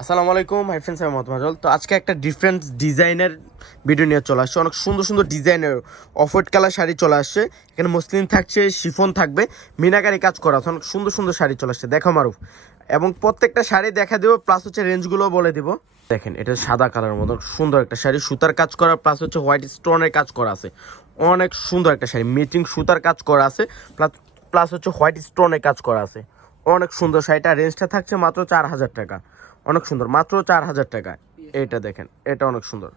আসসালামু আলাইকুম hi friends, আমি মোহাম্মদ মাজল। তো আজকে একটা ডিফারেন্ট ডিজাইনের ভিডিও নিয়ে চলে আসছে। অনেক সুন্দর সুন্দর ডিজাইনের অফ হোয়াইট কালার শাড়ি চলে আসছে। এখানে মসলিন থাকছে, শিফন থাকবে, মিনাকারি কাজ করা আছে। অনেক সুন্দর সুন্দর শাড়ি চলে আসছে, দেখো মারুফ। এবং প্রত্যেকটা শাড়ি দেখা দেবো, প্লাস হচ্ছে রেঞ্জগুলো বলে দিব। দেখেন, এটা সাদা কালারের মতো সুন্দর একটা শাড়ি, সুতার কাজ করা, প্লাস হচ্ছে হোয়াইট স্টোনের কাজ করা আছে। অনেক সুন্দর একটা শাড়ি, মিটিং সুতার কাজ করা আছে, প্লাস প্লাস হচ্ছে হোয়াইট স্টোনের কাজ করা আছে। অনেক সুন্দর শাড়িটা, রেঞ্জটা থাকছে মাত্র 4,000 টাকা। অনেক সুন্দর, মাত্র 4,000 টাকা। এইটা দেখেন, এটা অনেক সুন্দর।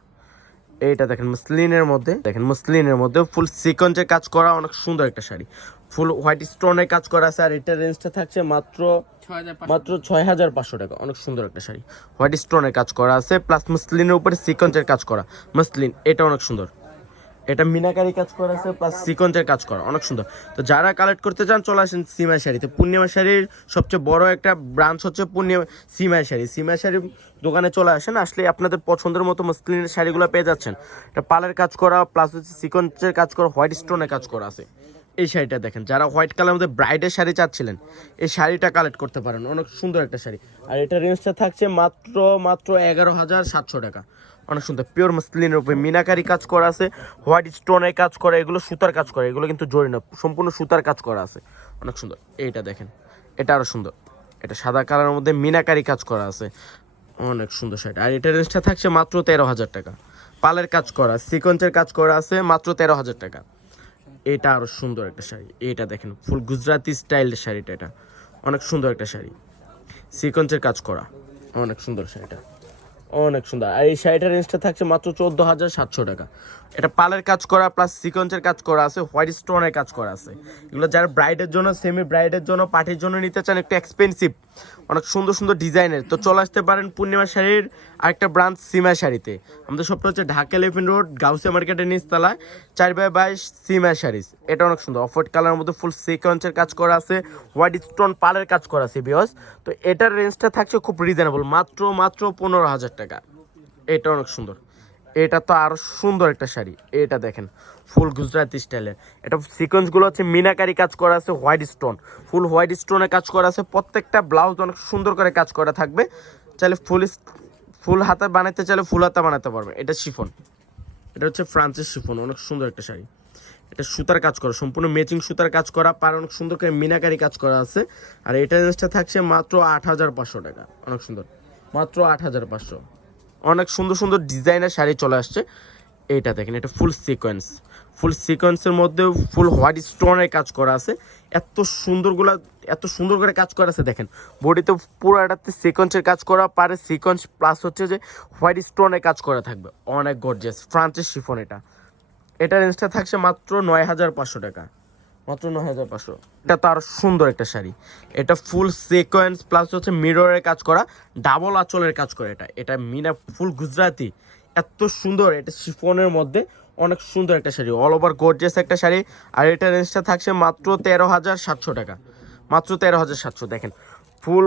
এইটা দেখেন মসলিনের মধ্যে, দেখেন মসলিনের মধ্যে ফুল সিকোয়েন্সের কাজ করা, অনেক সুন্দর একটা শাড়ি, ফুল হোয়াইট স্টোনের কাজ করা আছে। আর এটা রেঞ্জটা থাকছে মাত্র 6,500 টাকা। অনেক সুন্দর একটা শাড়ি, হোয়াইট স্টোনের কাজ করা আছে, প্লাস মসলিনের উপরে সিকোয়েন্সের কাজ করা মসলিন। এটা অনেক সুন্দর, এটা মিনাকারি কাজ করা আছে, প্লাস সিকোয়েন্সের কাজ করা, অনেক সুন্দর। তো যারা কালেক্ট করতে চান চলে আসেন সিমাই শাড়িতে। পূর্ণিমা শাড়ির সবচেয়ে বড় একটা ব্রাঞ্চ হচ্ছে পূর্ণিমা সিমাই শাড়ি। সিমাই শাড়ির দোকানে চলে আসেন, আসলে আপনাদের পছন্দের মতো মসলিনের শাড়িগুলো পেয়ে যাচ্ছেন। এটা পালের কাজ করা, প্লাস হচ্ছে সিকোয়েন্সের কাজ করা, হোয়াইট স্টোনের কাজ করা আছে। এই শাড়িটা দেখেন, যারা হোয়াইট কালারের মধ্যে ব্রাইডের শাড়ি চাচ্ছিলেন, এই শাড়িটা কালেক্ট করতে পারেন। অনেক সুন্দর একটা শাড়ি। আর এটা রেঞ্জটা থাকছে মাত্র মাত্র 11,700 টাকা। অনেক সুন্দর, পিওর মসলিনের উপরে মিনাকারি কাজ করা আছে, হোয়াইট স্টোনের কাজ করা, এগুলো সুতার কাজ করা, এগুলো কিন্তু জরি না, সম্পূর্ণ সুতার কাজ করা আছে। অনেক সুন্দর। এইটা দেখেন, এটা আরো সুন্দর, এটা সাদা কালারের মধ্যে মিনাকারি কাজ করা আছে। অনেক সুন্দর শাড়ি। আর এটা রেঞ্জটা থাকছে মাত্র 13,000 টাকা। পালের কাজ করা, সিকোয়েন্সের কাজ করা আছে, মাত্র 13,000 টাকা। এটা আরো সুন্দর একটা শাড়ি। এটা দেখেন, ফুল গুজরাটি স্টাইলের শাড়িটা, এটা অনেক সুন্দর একটা শাড়ি, সিকোয়েন্সের কাজ করা, অনেক সুন্দর শাড়িটা, অনেক সুন্দর। আর এই শাড়িটার রেঞ্জটা থাকছে মাত্র 14,700 টাকা। এটা পালের কাজ করা, প্লাস সিকোয়েন্সের কাজ করা আছে, হোয়াইট স্টোনের কাজ করা আছে। এগুলো যারা ব্রাইডের জন্য, সেমি ব্রাইডের জন্য, পার্টির জন্য নিতে চান, একটু এক্সপেন্সিভ, অনেক সুন্দর সুন্দর ডিজাইনের, তো চলে আসতে পারেন পূর্ণিমা শাড়ির আরেকটা ব্রাঞ্চ সিমা শাড়িতে। আমাদের সবটা হচ্ছে ঢাকা এলিফ্যান্ট রোড, গাউসিয়া মার্কেটের নিচতলায়, 4x22 সিমা শাড়িজ। এটা অনেক সুন্দর, অফ হোয়াইট কালারের মধ্যে ফুল সিকোয়েন্সের কাজ করা আছে, হোয়াইট স্টোন পালের কাজ করা আছে বিকজ। তো এটার রেঞ্জটা থাকছে খুব রিজনেবল, মাত্র মাত্র 15,000 টাকা। এটা অনেক সুন্দর, এটা তো আরো সুন্দর একটা শাড়ি। এটা দেখেন, ফুল গুজরাটি স্টাইলের, এটা সিকোয়েন্সগুলো হচ্ছে মিনাকারি কাজ করা আছে, হোয়াইট স্টোন, ফুল হোয়াইট স্টোনে কাজ করা আছে। প্রত্যেকটা ব্লাউজ অনেক সুন্দর করে কাজ করা থাকবে। চাইলে ফুল হাতে বানাতে চাইলে ফুল হাতে বানাতে পারবে। এটা শিফন, এটা হচ্ছে ফ্রান্সের শিফন, অনেক সুন্দর একটা শাড়ি। এটা সুতার কাজ করা, সম্পূর্ণ ম্যাচিং সুতার কাজ করা, পার অনেক সুন্দর করে মিনাকারি কাজ করা আছে। আর এটা রেঞ্জটা থাকছে মাত্র 8,500 টাকা। অনেক সুন্দর, মাত্র 8,500। অনেক সুন্দর সুন্দর ডিজাইনের শাড়ি চলে আসছে। এইটা দেখেন, এটা ফুল সিকোয়েন্স, ফুল সিকোয়েন্সের মধ্যে ফুল হোয়াইট স্টোনের কাজ করা আছে। এত সুন্দরগুলা, এত সুন্দর করে কাজ করা আছে। দেখেন বডিতে পুরো এটাতে সিকোয়েন্সের কাজ করা, পারে সিকোয়েন্স প্লাস হচ্ছে যে হোয়াইট স্টোনের কাজ করা থাকবে। অনেক গর্জিয়াস ফ্রান্সের শিফন। এটা রেঞ্জটা থাকছে মাত্র 9,500 টাকা, মাত্র 9,500। এটা তো আরো সুন্দর একটা শাড়ি, এটা ফুল সিকোয়েন্স প্লাস হচ্ছে মিররের কাজ করা, ডাবল আঁচলের কাজ করা। এটা মিনা ফুল গুজরাটি, এত সুন্দর। এটা শিফনের মধ্যে অনেক সুন্দর একটা শাড়ি, অল ওভার গর্জিয়াস একটা শাড়ি। আর এটা রেঞ্জটা থাকছে মাত্র 13,700 টাকা, মাত্র 13,700। দেখেন ফুল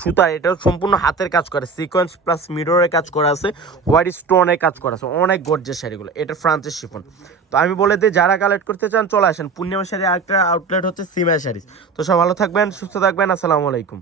সুতা, এটা সম্পূর্ণ হাতের কাজ করে, সিকোয়েন্স প্লাস মিররের কাজ করা আছে, হোয়াইট স্টোনের কাজ করা আছে। অনেক গর্জিয়াস শাড়িগুলো, এটা ফ্রান্সের শিফন। তো আমি বলে দিই, যারা কালেক্ট করতে চান চলে আসেন পূর্ণিমা শাড়ি। আরেকটা আউটলেট হচ্ছে সিমা শাড়ি। তো সব ভালো থাকবেন, সুস্থ থাকবেন, আসসালামু আলাইকুম।